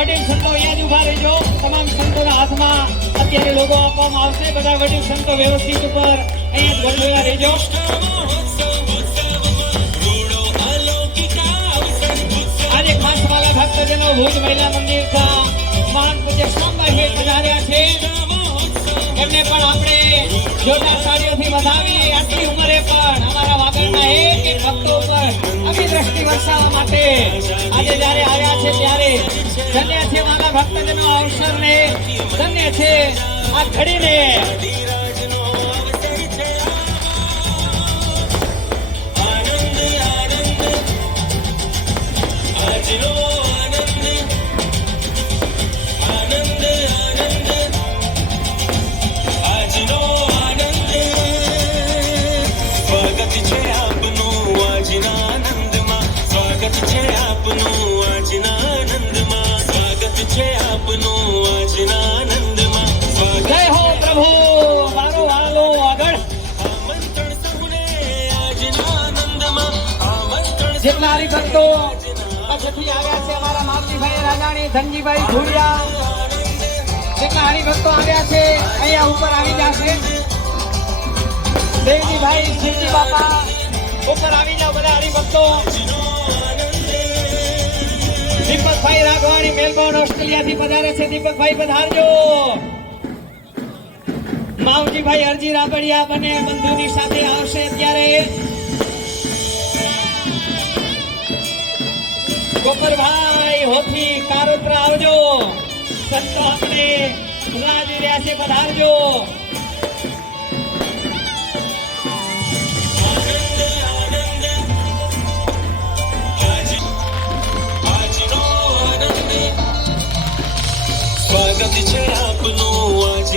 વડીલ સંતો અહીંયા જ ઊભા રહેજો. તમામ સંતોના હાથમાં અત્યારે લોગો આપવામાં આવશે. બધા વડીલ સંતો વ્યવસ્થિત ઉપર અહીંયા જ ભરેલા રહેજો. આજે ખાસ વાલા ભક્તજનો ભુજ મહિલા મંદિર મહાન પૂજ્ય શ્યામભાઈ પધાર્યા છે. એમને પણ આપણે જોરદાર તાળીઓથી વધાવી આટલી ઉંમરે પણ અમારા વાગડના એક એક ભક્તો ઉપર અમી દ્રષ્ટિ વરસાવવા માટે આજે જ્યારે આવ્યા છે ત્યારે ધન્ય છે મારા ભક્તજનો અવસરને. ધન્ય છે આ ઘડીને. સ્વાગત છે આપનું આજના આનંદમાં. સ્વાગત છે આપનું આજના આનંદમાં. જય હો પ્રભુ. મારો હાલો આગળ. આમંત્રણ સૌને આજના આનંદમાં. આમંત્રણ જેટલા હરિભક્તો પાછળથી આવ્યા છે અમારા માવજીભાઈ રાજાણી ધનજીભાઈ ભુડિયા જેટલા હરિભક્તો આવ્યા છે અહીંયા ઉપર આવી જશે દેવજીભાઈ શિવજી બાપા ઉપર આવી જાઓ બધા હરિભક્તો. દીપકભાઈ રાઘવાણી મેલબોર્ન ઓસ્ટ્રેલિયાથી પધારે છે. દીપકભાઈ, પધારજો. માવજીભાઈ અરજી રાબડિયા બંને, બંધુની સાથે આવશે ત્યારે ગોપરભાઈ હોથી કારોત્રા આવજો. સંતો આપણે રાજી રહ્યા છે, પધારજો. ਅੱਜ ਸ਼ਰਾਬ ਨੂੰ ਅੱਜ